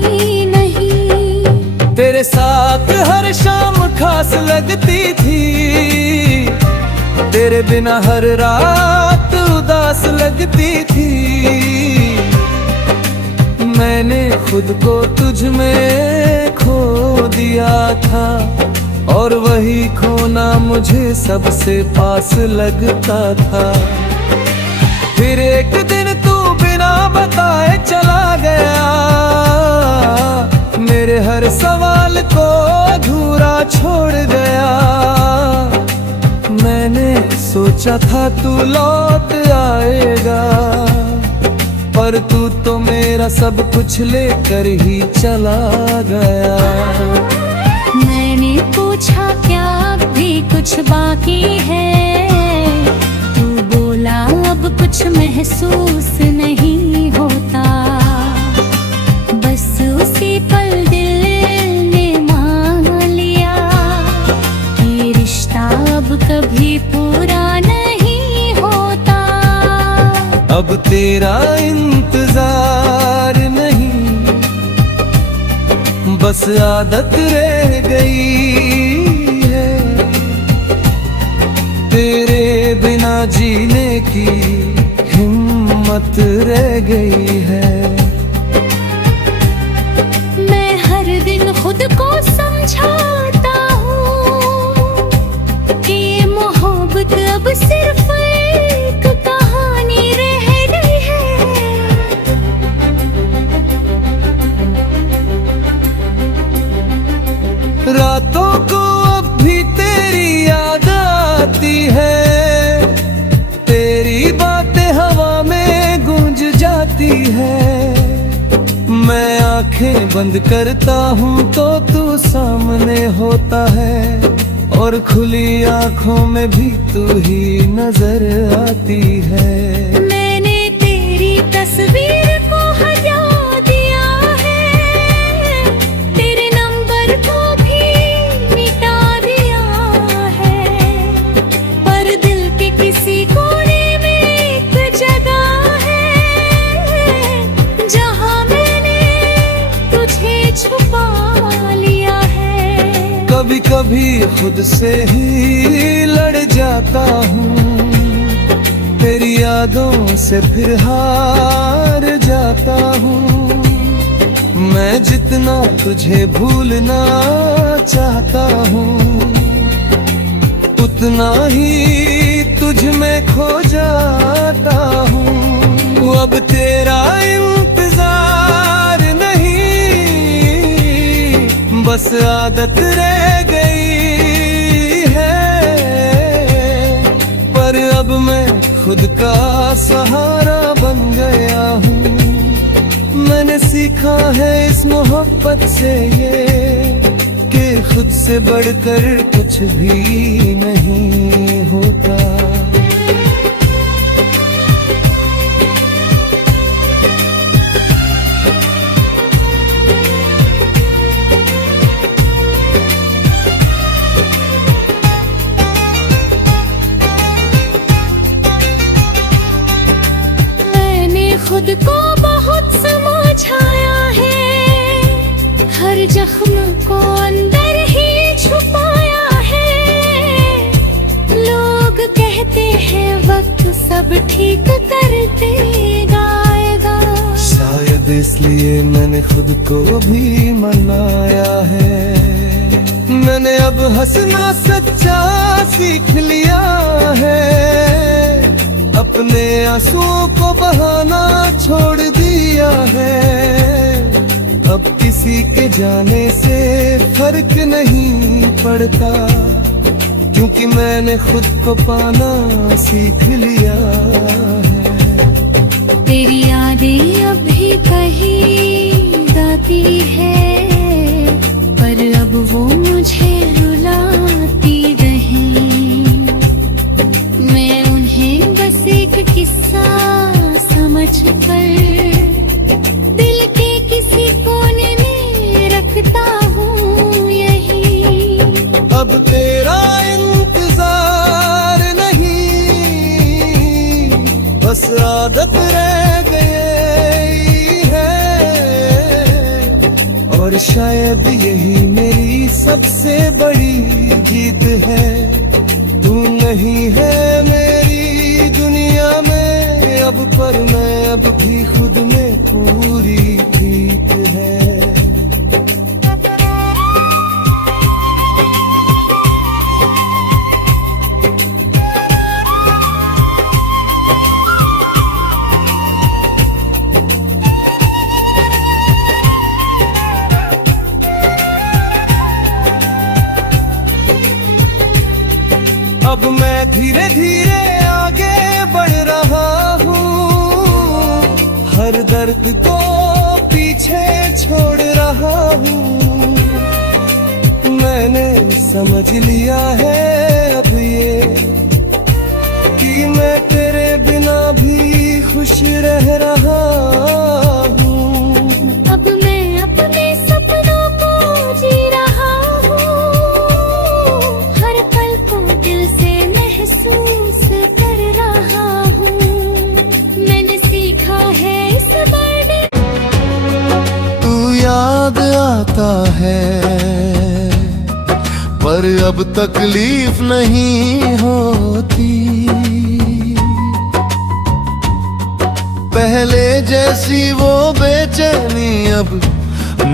नहीं नहीं। तेरे साथ हर शाम खास लगती थी, तेरे बिना हर रात उदास लगती थी। मैंने खुद को तुझ में खो दिया था, और वही खोना मुझे सबसे पास लगता था। फिर एक दिन तू बिना बताए चला गया, मेरे हर सवाल को अधूरा छोड़ गया। मैंने सोचा था तू लौट आएगा, पर तू तो मेरा सब कुछ लेकर ही चला गया। मैंने पूछा क्या अब भी कुछ बाकी है, तू बोला अब कुछ महसूस नहीं होता। बस उसी पल दिल ने मान लिया कि रिश्ता अब कभी पूरा नहीं होता। अब तेरा इंतजार नहीं, बस आदत रह गई है। तेरे बिना जीने की हिम्मत रह गई है। मैं हर दिन खुद को समझाता हूँ कि ये मोहब्बत अब सिर्फ एक कहानी रह गई है। रातों को अब भी तेरी याद आती है, तेरी बातें हवा में गूंज जाती है। मैं आंखें बंद करता हूँ तो तू सामने होता है, और खुली आंखों में भी तू ही नजर आती है। मैंने तेरी तस्वीर को हटा दिया है, तेरे नंबर को भी मिटा दिया है, पर दिल के किसी कोने में एक जगह है जहां मैंने तुझे छुपा लिया है। कभी कभी खुद से ही लड़ जाता हूँ, तेरी यादों से फिर हार जाता हूँ। मैं जितना तुझे भूलना चाहता हूँ, उतना ही तुझ में खो जाता हूँ। अब तेरा इंतजार नहीं, बस आदत रह गई है। पर अब मैं खुद का सहारा बन गया हूँ। मैंने सीखा है इस मोहब्बत से ये, कि खुद से बढ़कर कुछ भी नहीं होता। खुद को बहुत समझाया है, हर जख्म को अंदर ही छुपाया है। लोग कहते हैं वक्त सब ठीक कर देगा। शायद इसलिए मैंने खुद को भी मनाया है। मैंने अब हंसना सच्चा सीख लिया है, अपने आंसुओं को बहाना छोड़ दिया है। अब किसी के जाने से फर्क नहीं पड़ता, क्योंकि मैंने खुद को पाना सीख लिया है। तेरी यादें अब भी कहीं गाती है, पर अब वो मुझे रुलाती नहीं। मैं उन्हें बस एक किस्सा समझ कर दिल के किसी कोने में रखता हूँ यही। अब तेरा इंतजार नहीं, बस आदत रह गई है। और शायद यही मेरी सबसे बड़ी जीत है। तू नहीं है मेरी दुनिया में अब, पर मैं अब भी खुद में पूरी ठीक है। अब मैं धीरे धीरे आगे बढ़ रहा हूँ, हर दर्द को पीछे छोड़ रहा हूँ। मैंने समझ लिया है अब ये कि मैं तेरे बिना भी खुश रह रहा हूँ। अब मैं अपने सपनों को जी रहा हूँ, हर पल को दिल से महसूस कर रहा हूँ। मैंने सीखा है इस बड़े तू याद आता है, पर अब तकलीफ नहीं होती। पहले जैसी वो बेचैनी अब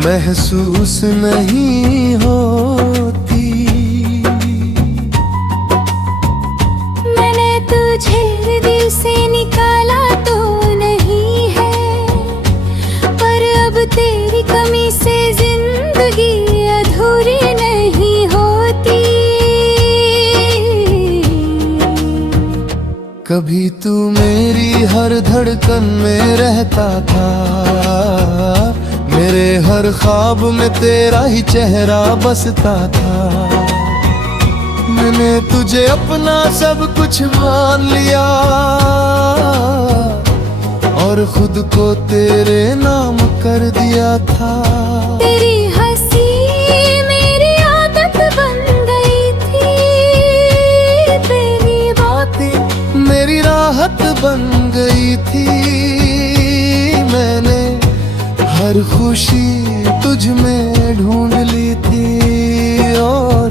महसूस नहीं होती। मैंने तुझे दिल से निकाला तो नहीं है, पर अब तेरी कमी से जिंदगी अधूरी नहीं होती। कभी तू मेरी हर धड़कन में रहता था, मेरे हर ख्वाब में तेरा ही चेहरा बसता था। मैंने तुझे अपना सब कुछ मान लिया और खुद को तेरे नाम कर दिया था। तेरी हंसी मेरी आदत बन गई थी, तेरी बातें मेरी राहत बन गई थी। मैंने हर खुशी तुझ में ढूंढ ली थी और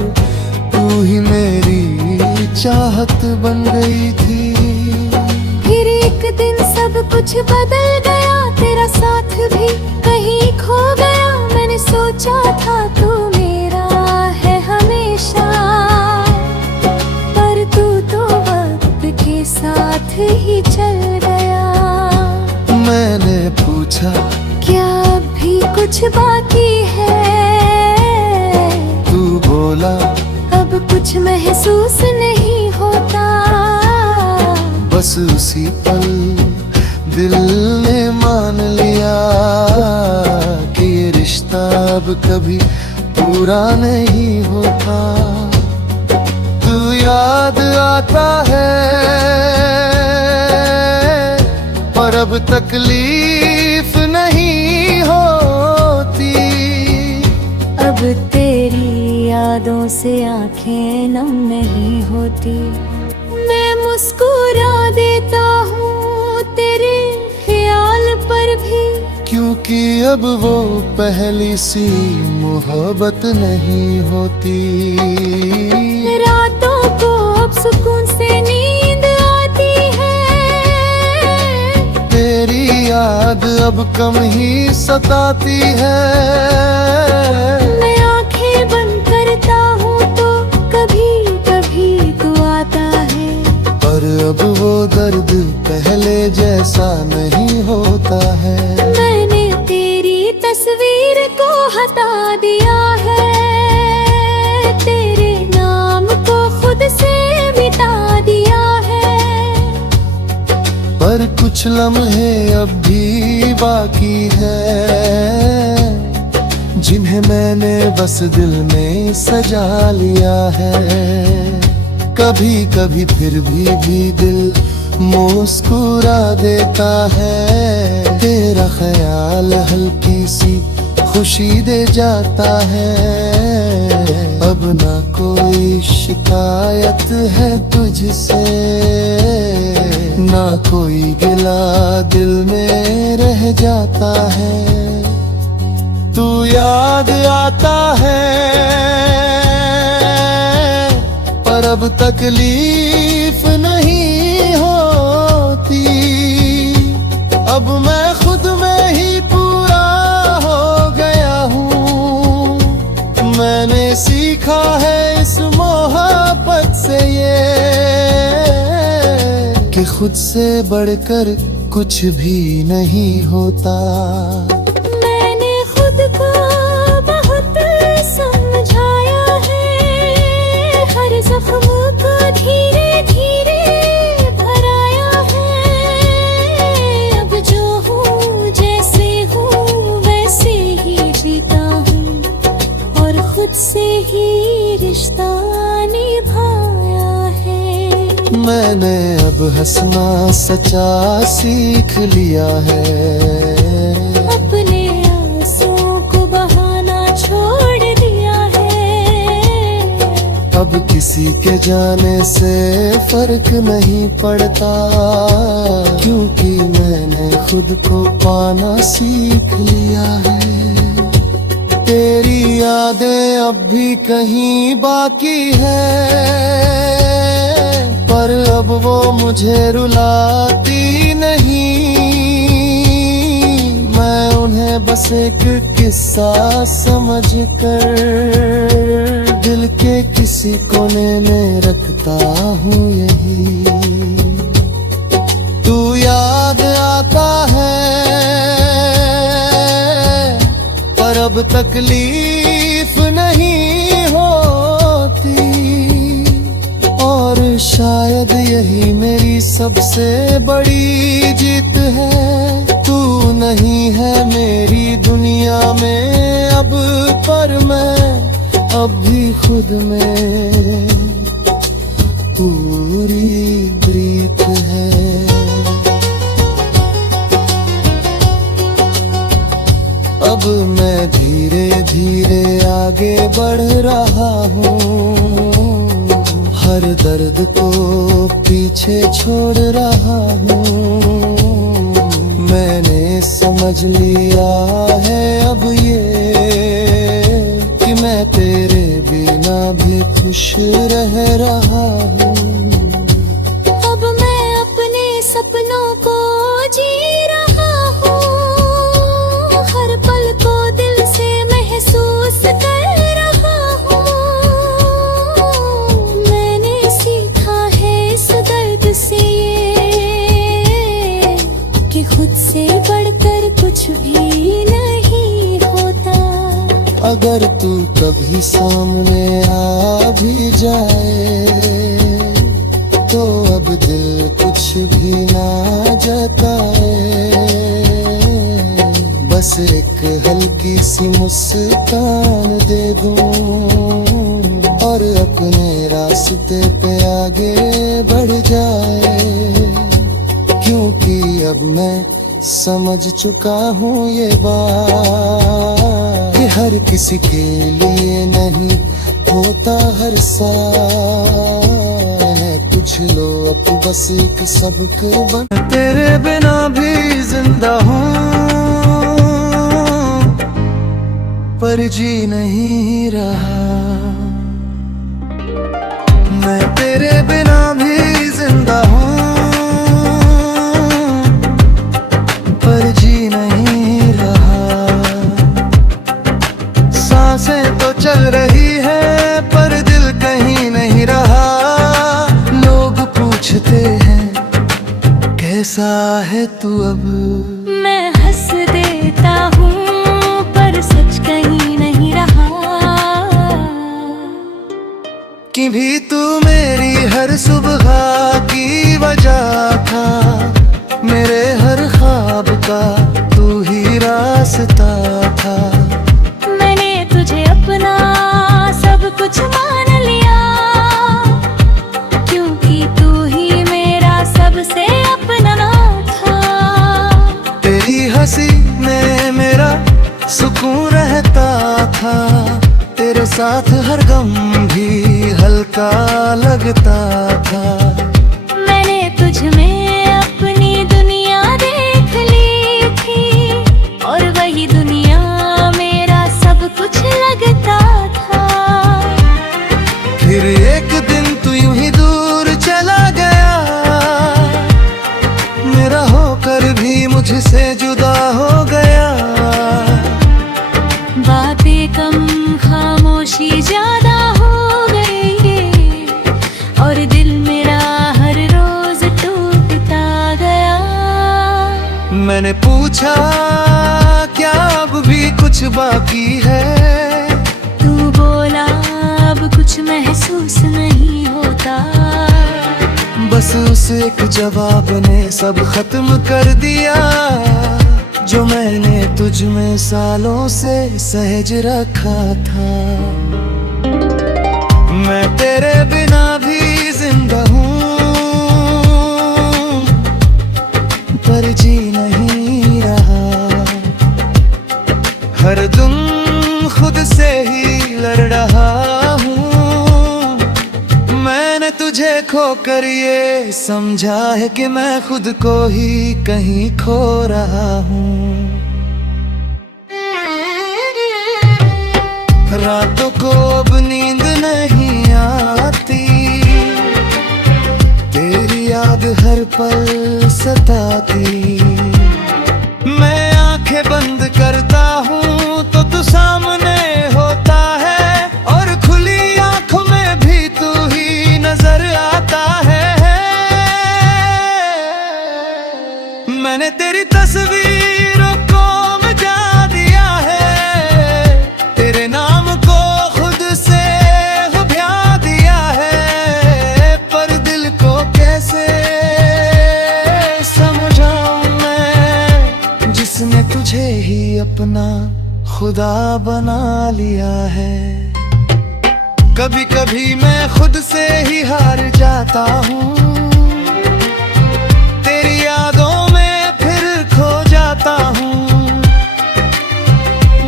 तू ही मेरी चाहत बन गई थी। फिर एक दिन सब कुछ बदल गया, तेरा साथ भी कहीं खो गया। मैंने सोचा था तू मेरा है हमेशा, पर तू तो वक्त के साथ ही चल गया। मैंने पूछा क्या अब भी कुछ बाकी है, तू बोला अब कुछ महसूस नहीं होता। बस उसी पल दिल ने मान लिया कि ये रिश्ता अब कभी पूरा नहीं होता। तू याद आता है, पर अब तकलीफ नहीं होती। अब तेरी यादों से आंखें नम नहीं होती। मैं मुस्कुरा देता हूँ तेरे ख्याल पर भी, क्योंकि अब वो पहली सी मोहब्बत नहीं होती। रातों को अब सुकून से नींद आती है, तेरी याद अब कम ही सताती है। मैं आंखें बंद करता हूँ तो कभी कभी तू आता है, पर अब वो दर्द पहले जैसा नहीं होता है। मैंने तेरी तस्वीर को हटा दिया है, तेरे नाम को खुद से मिटा दिया है। पर कुछ लम्हे अब भी बाकी है, जिन्हें मैंने बस दिल में सजा लिया है। कभी कभी फिर भी दिल मुस्कुरा देता है, तेरा ख्याल हल्की सी खुशी दे जाता है। अब ना कोई शिकायत है तुझसे, ना कोई गिला दिल में रह जाता है। तू याद आता है, पर अब तकलीफ नहीं होती। अब मैं खुद में ही पूरा हो गया हूँ। मैंने सीखा है इस मोहब्बत से ये, कि खुद से बढ़कर कुछ भी नहीं होता। मैंने खुद को बहुत समझाया है, हर जख्म को धीरे धीरे भराया है। अब जो हूँ जैसे हूँ वैसे ही जीता हूँ, और खुद से ही रिश्ता निभाया है। मैंने अब हंसना सच्चा सीख लिया है, अपने आंसुओं को बहाना छोड़ दिया है। अब किसी के जाने से फर्क नहीं पड़ता, क्योंकि मैंने खुद को पाना सीख लिया है। तेरी यादें अब भी कहीं बाकी है, पर अब वो मुझे रुलाती नहीं। मैं उन्हें बस एक किस्सा समझकर दिल के किसी कोने में रखता हूँ यही। तू याद आता है, पर अब तकलीफ नहीं होती। और शायद यही मेरी सबसे बड़ी जीत है। तू नहीं है मेरी दुनिया में अब, पर मैं अब भी खुद में पूरी प्रीत है। अब मैं धीरे धीरे आगे बढ़ रहा हूँ, हर दर्द को पीछे छोड़ रहा हूँ। मैंने समझ लिया है अब ये, कि मैं तेरे बिना भी खुश रह रहा हूँ। अब मैं अपने सपनों को जी रहा हूँ, हर पल को दिल से महसूस कर रहा हूँ। मैंने सीखा है इस दर्द से ये, कि खुद से बढ़कर कुछ भी नहीं होता। अगर तू कभी सामने आ भी जाए, तो अब दिल कुछ भी ना जताए। बस एक हल्की सी मुस्कान दे दूं, और अपने रास्ते पे आगे बढ़ जाए। क्योंकि अब मैं समझ चुका हूँ ये बात, कि हर किसी के लिए नहीं होता हर साल है। कुछ लो अब बस एक सबक बन। तेरे बिना भी जिंदा हूँ, पर जी नहीं रहा। मैं तेरे बिना भी जिंदा हूँ, पर जी नहीं रहा। सांसें तो चल रही है, पर दिल कहीं नहीं रहा। लोग पूछते हैं कैसा है तू अब। मैं हंस देता हूँ, पर सच कहीं नहीं रहा। कि भी तू मेरी हर सुबह की वजह था, मेरे हर ख्वाब का तू ही रास्ता था। मैंने तुझे अपना सब कुछ मान लिया, क्योंकि तू ही मेरा सबसे अपना था। तेरी हंसी में मेरा सुकून रहता था, तेरे साथ हर गम भी हल्का लगता था। मैंने तुझ में अपनी दुनिया देख ली थी, और वही दुनिया मेरा तुझसे जुदा हो गया। बातें कम खामोशी ज्यादा हो गई है, और दिल मेरा हर रोज टूटता गया। मैंने पूछा क्या अब भी कुछ बाकी है, तू बोला अब कुछ महसूस नहीं होता। बस उस एक जवाब ने सब खत्म कर दिया, जो मैंने तुझ में सालों से सहज रखा था। मैं तेरे बिना भी जिंदा हूँ, पर जी नहीं रहा। हरदम खुद से ही लड़ रहा हूँ। मैंने तुझे खोकर ये समझा है कि मैं खुद को ही कहीं खो रहा हूँ। रातों को अब नींद नहीं आती, तेरी याद हर पल सताती। मैं आंखें बंद करता हूँ तो तू सामने होता है, और खुली आंखों में भी तू ही नजर आता है। मैंने तेरी तस्वीरों को मिटा दिया है, तेरे नाम को खुद से भुला दिया है। पर दिल को कैसे समझाऊं मैं, जिसने तुझे ही अपना खुदा बना लिया है। कभी कभी मैं खुद से ही हार जाता हूँ, तेरी यादों में फिर खो जाता हूँ।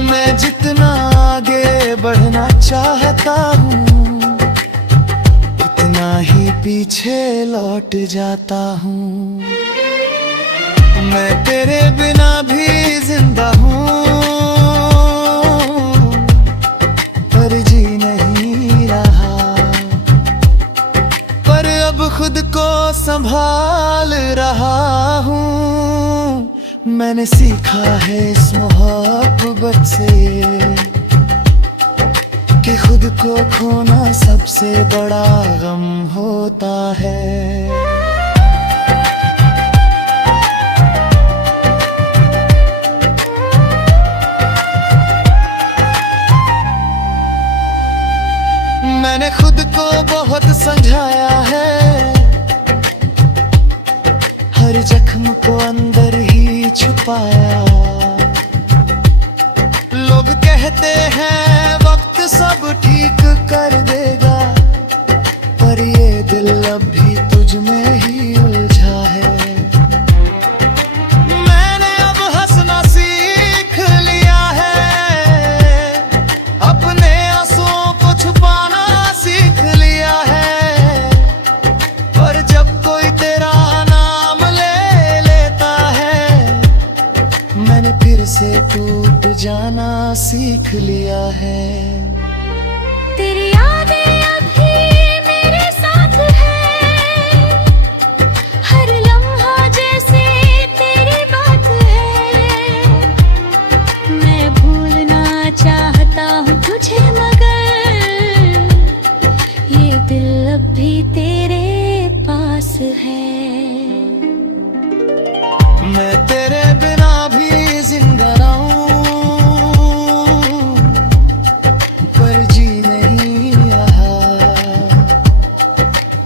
मैं जितना आगे बढ़ना चाहता हूँ, उतना ही पीछे लौट जाता हूँ। मैं तेरे बिना भी जिंदा हूँ, पर जी नहीं रहा। पर अब खुद को संभाल रहा हूँ। मैंने सीखा है इस मोहब्बत से कि खुद को खोना सबसे बड़ा गम होता है। मैंने खुद को बहुत समझाया है, हर जख्म को अंदर ही छुपाया। लोग कहते हैं वक्त सब ठीक कर देगा, पर ये दिल अब भी तुझ में ही उलझा है। मैंने अब हंसना सीख लिया है, अपने आंसुओं को छुपाना सीख लिया है। पर जब कोई तेरा नाम ले लेता है, मैंने फिर से टूट जाना सीख लिया है। तेरी यादें अभी मेरे साथ है, हर लम्हा जैसे तेरी बात है। मैं भूलना चाहता हूँ तुझे, मगर ये दिल अब भी तेरे पास है। मैं तेरे बिना भी जिंदा रहूं, पर जी नहीं रहा।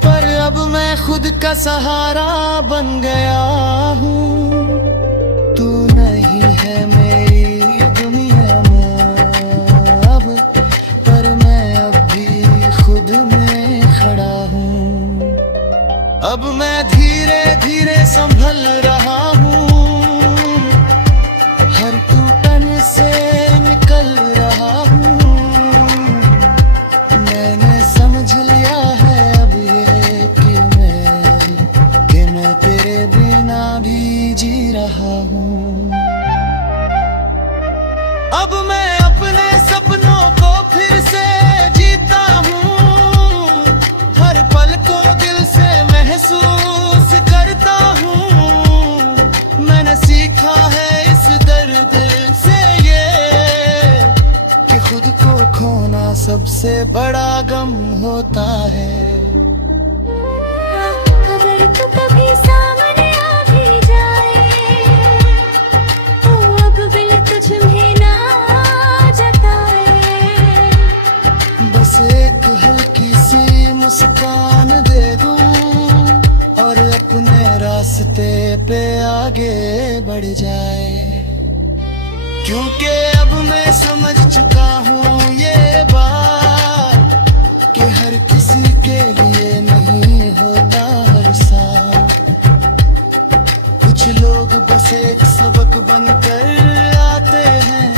पर अब मैं खुद का सहारा बन गया हूँ। तू नहीं है मेरी दुनिया में अब, पर मैं अब भी खुद में खड़ा हूँ। अब मैं धीरे धीरे संभल रहा हूँ, हर टूटन से निकल रहा हूँ। मैंने समझ लिया है अब ये कि मैं तेरे बिना भी जी रहा हूँ। अब मैं अपने सपनों को फिर से जीता हूँ, हर पल को दिल से महसूस करता हूँ। मैंने सीखा से बड़ा गम होता है। अगर तू कभी सामने आ भी जाए तो अब दिल तुझ में ना जताए। बस एक हल्की सी मुस्कान दे दूं और अपने रास्ते पे आगे बढ़ जाए। क्योंकि अब मैं समझ चुका हूँ ये बात कि हर किसी के लिए नहीं होता हर साथ। कुछ लोग बस एक सबक बनकर आते हैं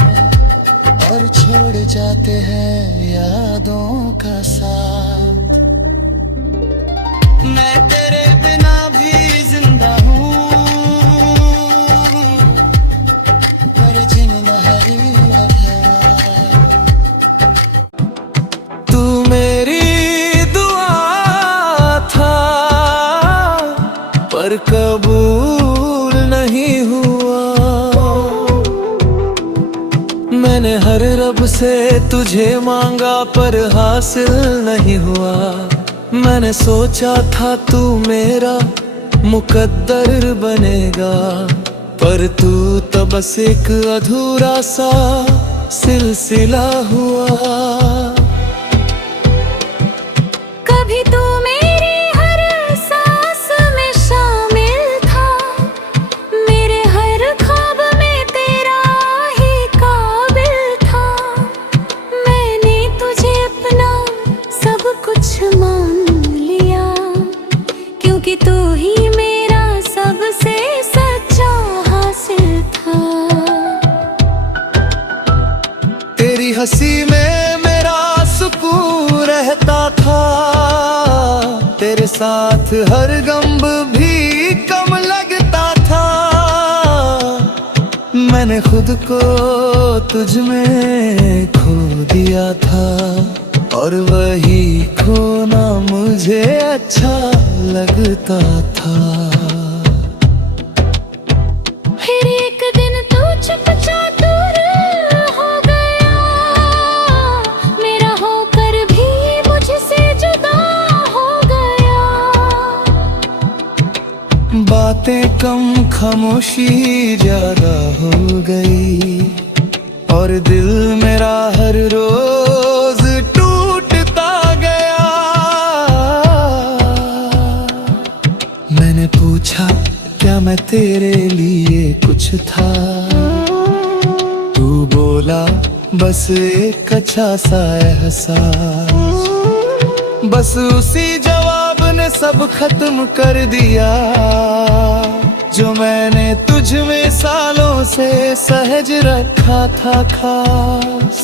और छोड़ जाते हैं यादों का साथ। मैं तेरे बिना भी जिंदा हूँ पर जिंदा है। तू मेरी दुआ था पर कबूल नहीं हुआ। मैंने हर रब से तुझे मांगा पर हासिल नहीं हुआ। मैंने सोचा था तू मेरा मुकद्दर बनेगा पर तू तो बस एक अधूरा सा सिलसिला हुआ। कभी तू मेरी हर सांस में शामिल था, मेरे हर ख्वाब में तेरा ही काबिल था। मैंने तुझे अपना सब कुछ मान लिया क्योंकि तू ही मेरा सबसे सच्चा हासिल था। तेरी हंसी में मेरा सुकून रहता था, तेरे साथ हर गम भी कम लगता था। मैंने खुद को तुझ में खो दिया था और वही खोना मुझे अच्छा लगता था। फिर एक दिन तू चुपचाप दूर हो गया, मेरा होकर भी मुझसे जुदा हो गया। बातें कम खामोशी ज्यादा हो गई और दिल मेरा हर रोज टूटता गया। मैंने पूछा क्या मैं तेरे लिए कुछ था, तू बोला बस एक अच्छा सा एहसास। बस उसी जवाब ने सब खत्म कर दिया जो मैंने तुझ में सालों से सहज रखा था खास।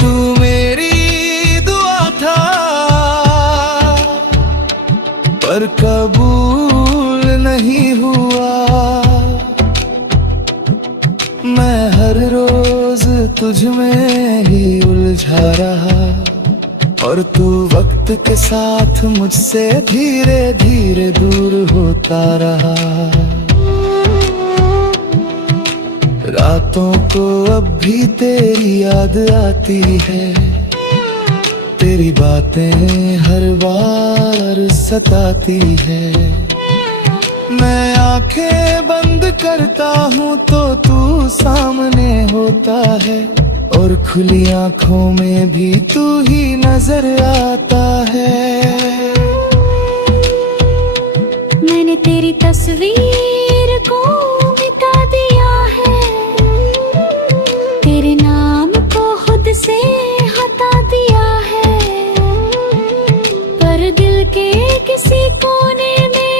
तू मेरी दुआ था पर कबूल नहीं हुआ। मैं हर रोज तुझ में ही उलझा रहा और तू वक्त के साथ मुझसे धीरे धीरे दूर होता रहा। रातों को अब भी तेरी याद आती है, तेरी बातें हर बार सताती है। मैं आंखें बंद करता हूँ तो तू सामने होता है और खुली आंखों में भी तू ही नजर आता है। मैंने तेरी तस्वीर को मिटा दिया है, तेरे नाम को खुद से हटा दिया है। पर दिल के किसी कोने में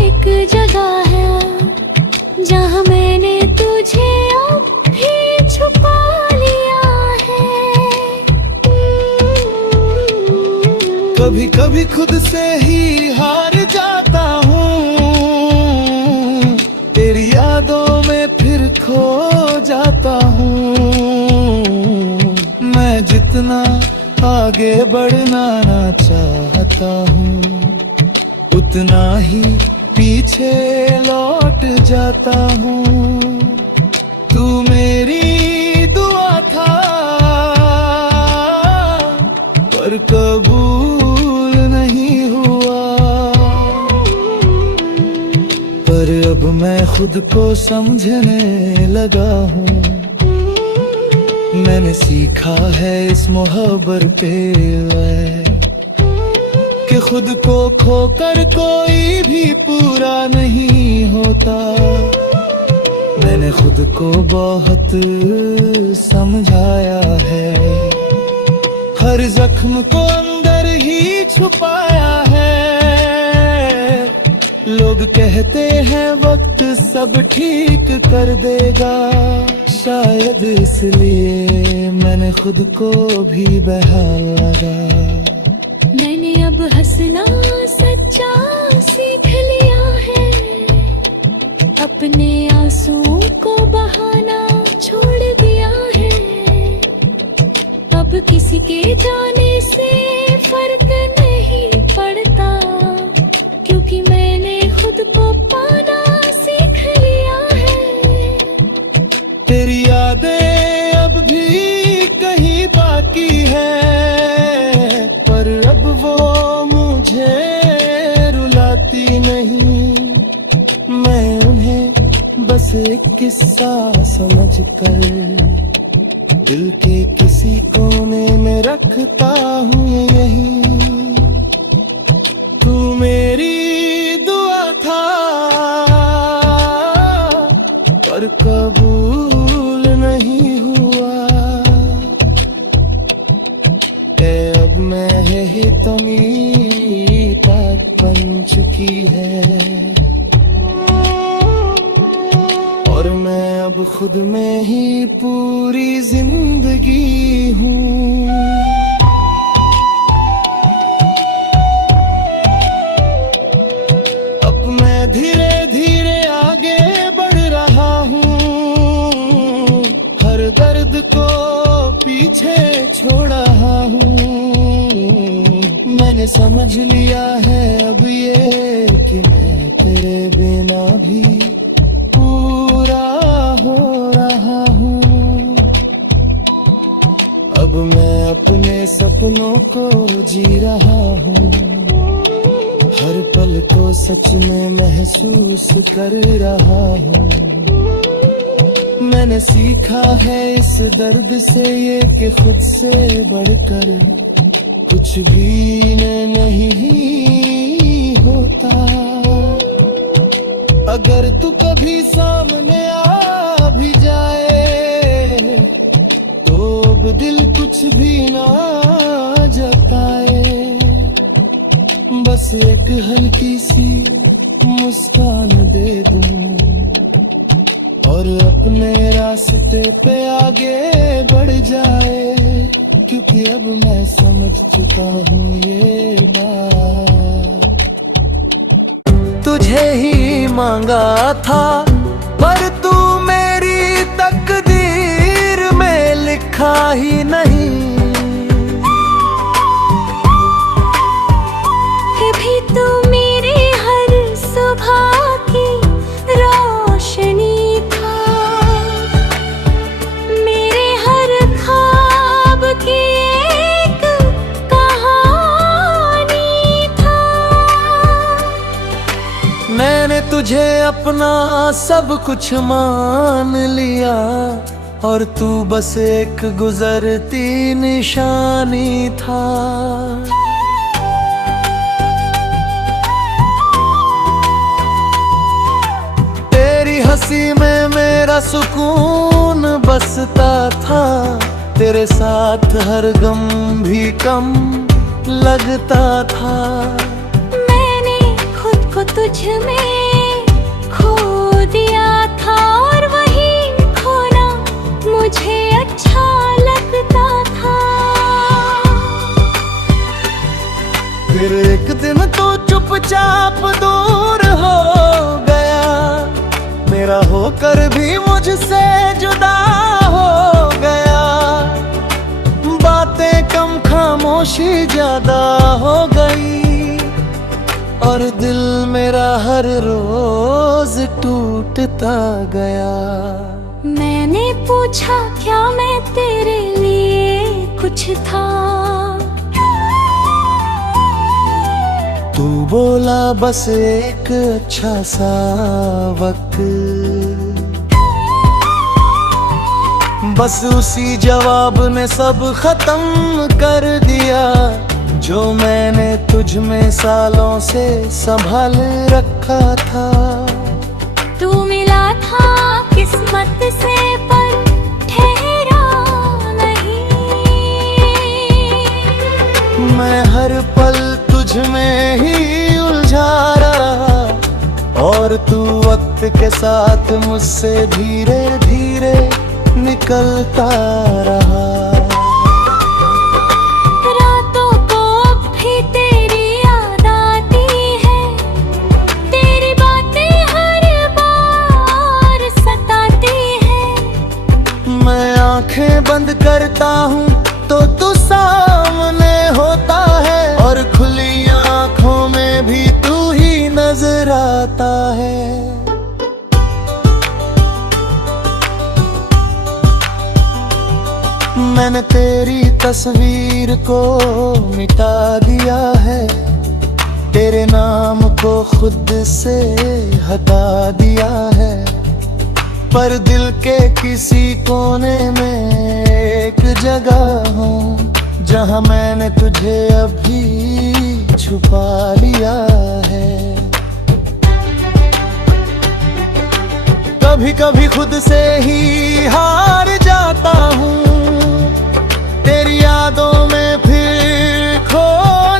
एक जगह है जहाँ मैंने तुझे अब भी छुपा लिया है। कभी कभी खुद से ही हार जाता हूँ, तेरी यादों में फिर खो जाता हूँ। मैं जितना आगे बढ़ना ना चाहता हूँ उतना ही पीछे लौट जाता हूँ। मेरी दुआ था पर कबूल नहीं हुआ। पर अब मैं खुद को समझने लगा हूँ, मैंने सीखा है इस मोहब्बत पे कि खुद को खोकर कोई भी पूरा नहीं होता। मैंने खुद को बहुत समझाया है, हर जख्म को अंदर ही छुपाया है। लोग कहते हैं वक्त सब ठीक कर देगा, शायद इसलिए मैंने खुद को भी बहाल लगा। मैंने अब हंसना सच्चा सीख लिया है, अपने आंसुओं को बहाना छोड़ दिया है। अब किसी के जाने से फर्क नहीं पड़ता, क्योंकि मैंने खुद को पाना सीख लिया है। तेरी यादें अब भी कहीं बाकी है, पर अब वो मुझे रुलाती नहीं। मैं उन्हें बस एक किस्सा समझकर दिल के किसी कोने में रखता हूँ यही। तू मेरी दुआ था पर कबूल नहीं हुआ। अब मैं ही तुम्हीं तक बन चुकी है, और मैं अब खुद में ही पूरी जिंदगी हूँ। अब मैं धीरे धीरे आगे बढ़ रहा हूँ, हर दर्द को पीछे छोड़ रहा हूँ। मैंने समझ लिया है अब ये कि मैं तेरे बिना भी पूरा हो रहा हूँ। अब मैं अपने सपनों को जी रहा हूँ, हर पल को सच में महसूस कर रहा हूँ। मैंने सीखा है इस दर्द से ये कि खुद से बढ़कर कुछ भी नहीं होता। अगर तू कभी सामने आ भी जाए तो अब दिल कुछ भी ना जताए। बस एक हल्की सी मुस्कान दे दूं और अपने रास्ते पे आगे बढ़ जाए, क्योंकि अब मैं समझ चुका हूँ ये बात। तुझे ही मांगा था पर तू मेरी तकदीर में लिखा ही नहीं। भी तू मेरे हर सुबह की रोशनी था, मेरे हर ख्वाब की एक कहानी था। मैंने तुझे अपना सब कुछ मान लिया और तू बस एक गुजरती निशानी था। हंसी में मेरा सुकून बसता था, तेरे साथ हर गम भी कम लगता था। मैंने खुद को तुझ में खो दिया था और वही खोना मुझे अच्छा लगता था। फिर एक दिन तो चुपचाप दूर हो गया, मेरा होकर भी मुझसे जुदा हो गया। बातें कम खामोशी ज्यादा हो गई और दिल मेरा हर रोज टूटता गया। मैंने पूछा क्या मैं तेरे लिए कुछ था। तू बोला बस एक अच्छा सा वक्त, बस उसी जवाब ने सब खत्म कर दिया जो मैंने तुझ में सालों से संभाल रखा था। तू मिला था किस्मत से पर ठहरा नहीं। मैं हर पल तुझ में ही उलझा रहा और तू वक्त के साथ मुझसे धीरे धीरे निकलता रहा। रातों को अब भी तेरी याद आती है, तेरी बातें हर बार सताती है। मैं आंखें बंद करता हूँ तो तू सामने होता है और खुली आंखों में भी तू ही नजर आता है। मैंने तेरी तस्वीर को मिटा दिया है, तेरे नाम को खुद से हटा दिया है, पर दिल के किसी कोने में एक जगह हूँ जहाँ मैंने तुझे अभी छुपा लिया है। कभी कभी खुद से ही हार जाता हूँ, तेरी यादों में फिर खो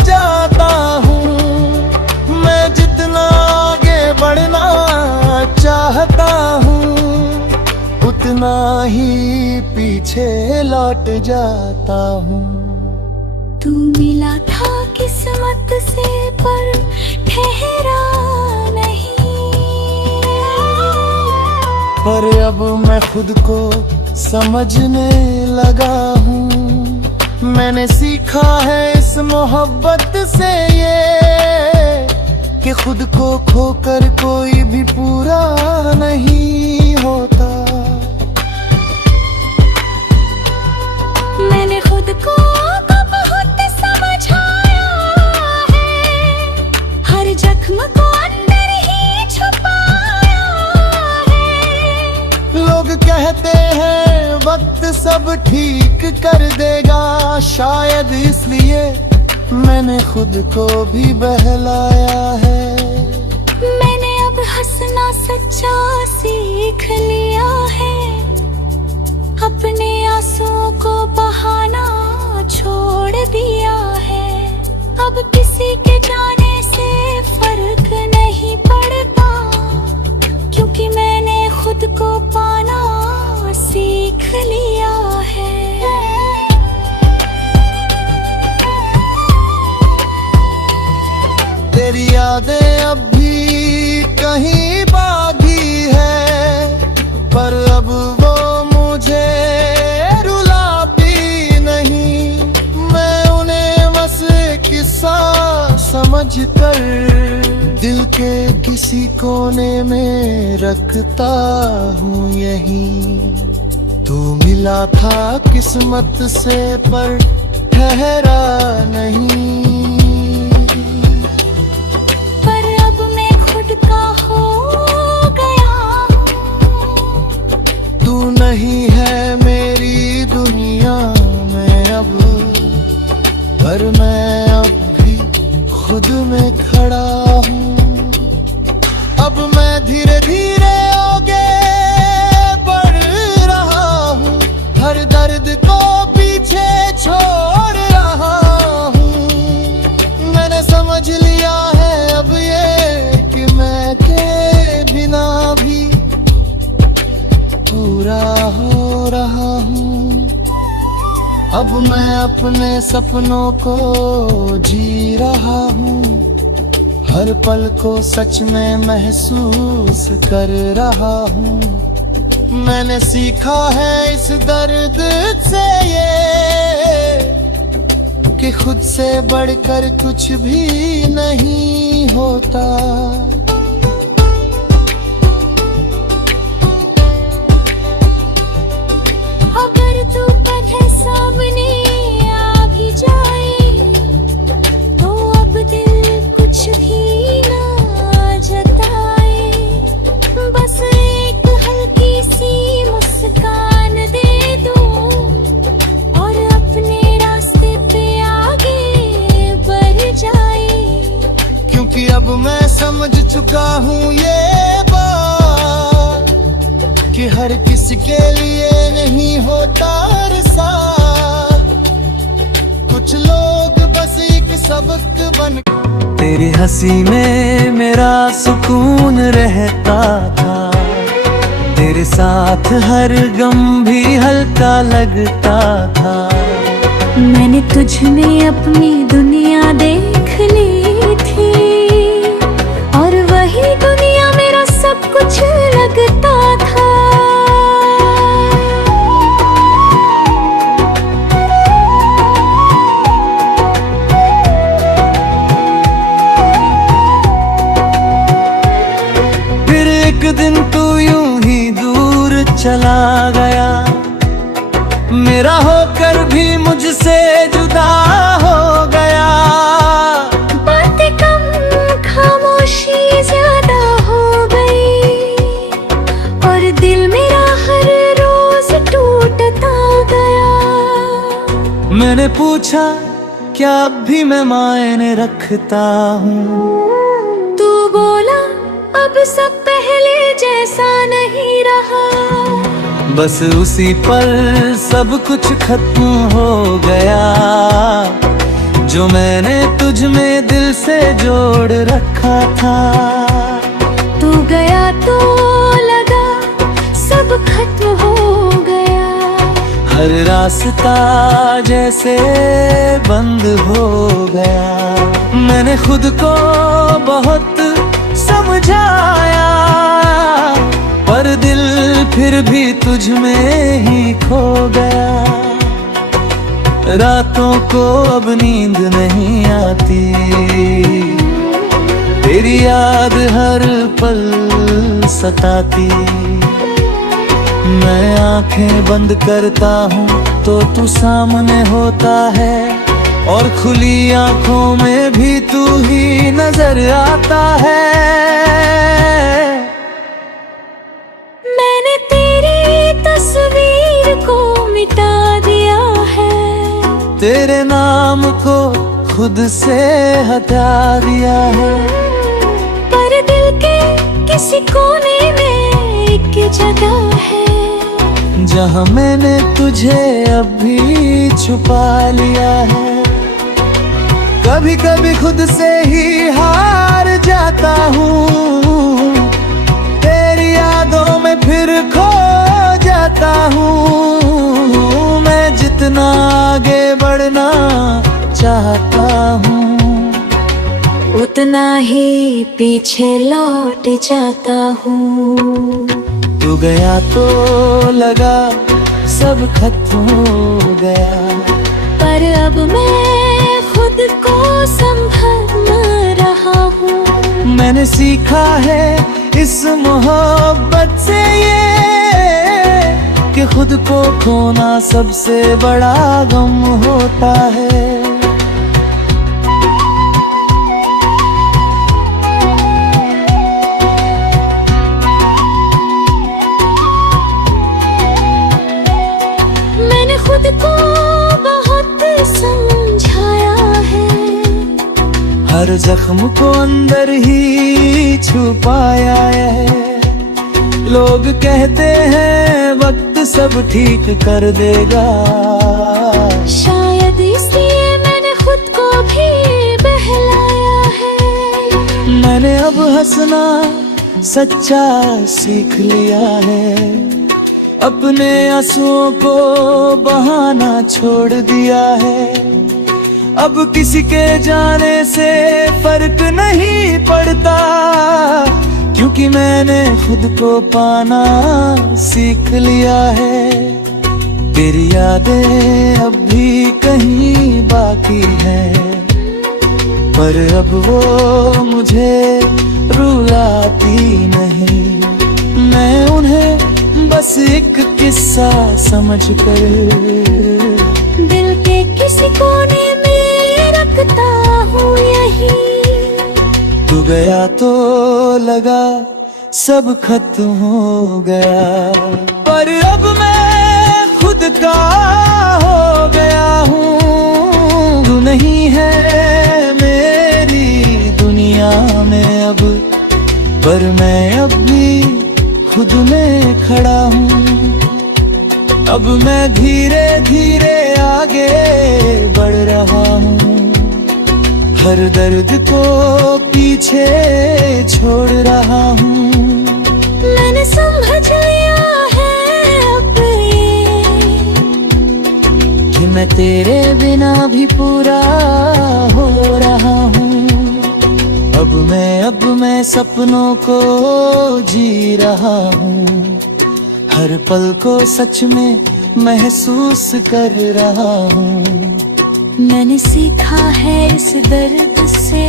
जाता हूँ। मैं जितना आगे बढ़ना चाहता हूँ उतना ही पीछे लौट जाता हूँ। तू मिला था किस्मत से पर ठहरा नहीं। पर अब मैं खुद को समझने लगा हूँ, मैंने सीखा है इस मोहब्बत से ये कि खुद को खोकर कोई भी पूरा नहीं होता। मैंने खुद को बहुत समझाया है, हर जख्म को अंदर ही छुपाया है। लोग कहते हैं वक्त सब ठीक कर देगा, शायद इसलिए मैंने खुद को भी बहलाया है। मैंने अब हंसना सच्चा सीख लिया है, अपने आंसुओं को बहाना छोड़ दिया है। अब किसी के जाने से फर्क नहीं पड़ता, क्योंकि मैंने खुद को पाना सीख लिया है। तेरी यादें अब भी कहीं बागी है, पर अब वो मुझे रुलाती नहीं। मैं उन्हें बस किस्सा समझ कर दिल के किसी कोने में रखता हूँ यहीं। तू मिला था किस्मत से पर ठहरा नहीं। पर अब मैं खुद का हो गया हूँ, तू नहीं है मेरी दुनिया में अब, पर मैं अब भी खुद में खड़ा हूँ। अब मैं धीरे धीरे आगे बढ़ रहा हूँ, हर दर्द को पीछे छोड़ रहा हूँ। मैंने समझ लिया है अब ये कि मैं के बिना भी पूरा हो रहा हूँ। अब मैं अपने सपनों को जी रहा हूँ, हर पल को सच में महसूस कर रहा हूँ। मैंने सीखा है इस दर्द से ये कि खुद से बढ़कर कुछ भी नहीं होता। क्योंकि अब मैं समझ चुका हूँ ये बात कि हर किसी के लिए नहीं होता रसा। कुछ लोग बस एक सबक बन। तेरी हंसी में मेरा सुकून रहता था, तेरे साथ हर गम भी हल्का लगता था। मैंने तुझ में अपनी दुनिया देख ली थी, और वही दुनिया मेरा सब कुछ लगता था। फिर एक दिन तू यूं ही दूर चला गया, मेरा होकर भी मुझसे जुदा हो गया। बातें कम खामोशी ज्यादा हो गई, और दिल मेरा हर रोज टूटता गया। मैंने पूछा क्या अब भी मैं मायने रखता हूँ, तू बोला अब सब पहले जैसा नहीं रहा। बस उसी पर सब कुछ खत्म हो गया, जो मैंने तुझ में दिल से जोड़ रखा था। तू गया तो लगा सब खत्म हो गया, हर रास्ता जैसे बंद हो गया। मैंने खुद को बहुत समझाया, पर दिल फिर भी तुझ में ही खो गया। रातों को अब नींद नहीं आती, तेरी याद हर पल सताती। मैं आंखें बंद करता हूँ तो तू सामने होता है, और खुली आंखों में भी तू ही नजर आता है। मैंने तेरी तस्वीर को मिटा दिया है, तेरे नाम को खुद से हटा दिया है। पर दिल के किसी कोने में एक जगह है, जहाँ मैंने तुझे अभी छुपा लिया है। कभी कभी खुद से ही हार जाता हूँ, तेरी यादों में फिर खो जाता हूँ। मैं जितना आगे बढ़ना चाहता हूँ, उतना ही पीछे लौट जाता हूँ। तू गया तो लगा सब खत्म हो गया, पर अब मैं खुद को संभल रहा हूँ। मैंने सीखा है इस मोहब्बत से ये, कि खुद को खोना सबसे बड़ा गम होता है। मैंने खुद को बहुत समझाया है, हर जख्म को अंदर ही छुपाया है। लोग कहते हैं वक्त सब ठीक कर देगा, शायद इसलिए मैंने खुद को भी बहलाया है। मैंने अब हंसना सच्चा सीख लिया है, अपने आंसुओं को बहाना छोड़ दिया है। अब किसी के जाने से फर्क नहीं पड़ता, क्योंकि मैंने खुद को पाना सीख लिया है। तेरी यादें अब भी कहीं बाकी हैं, पर अब वो मुझे रुलाती नहीं। मैं उन्हें बस एक किस्सा समझकर दिल के किसी कोने में रखता हूँ यही। तू गया तो लगा सब खत्म हो गया, पर अब मैं खुद का हो गया हूँ। तू नहीं है मेरी दुनिया पर मैं अब भी खुद में खड़ा हूँ। अब मैं धीरे धीरे आगे बढ़ रहा हूँ, हर दर्द को पीछे छोड़ रहा हूँ। मैंने समझ लिया है अब ये कि मैं तेरे बिना भी पूरा हो रहा हूँ। अब मैं सपनों को जी रहा हूँ, हर पल को सच में महसूस कर रहा हूँ। मैंने सीखा है इस दर्द से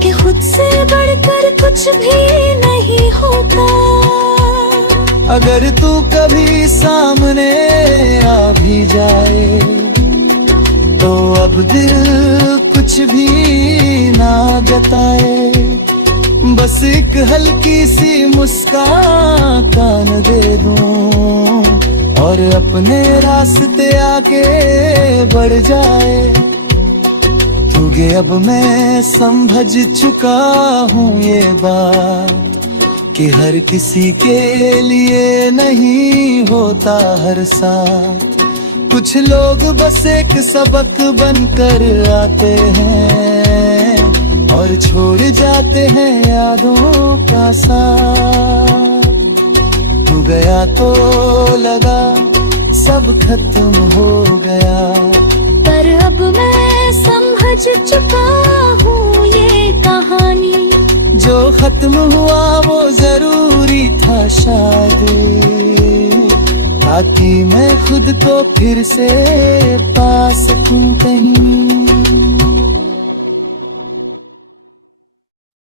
कि खुद से बढ़कर कुछ भी नहीं होता। अगर तू कभी सामने आ भी जाए तो अब दिल कुछ भी ना जताए, बस एक हल्की सी मुस्कान दे दूं और अपने रास्ते आके बढ़ जाए। तुझे अब मैं समझ चुका हूँ ये बात कि हर किसी के लिए नहीं होता हर साथ। कुछ लोग बस एक सबक बनकर आते हैं और छोड़ जाते हैं यादों का साथ। तू गया तो लगा सब खत्म हो गया, पर अब मैं समझ चुका हूँ ये कहानी। जो खत्म हुआ वो जरूरी था शायद, ताकि मैं खुद को फिर से पा सकूं कहीं।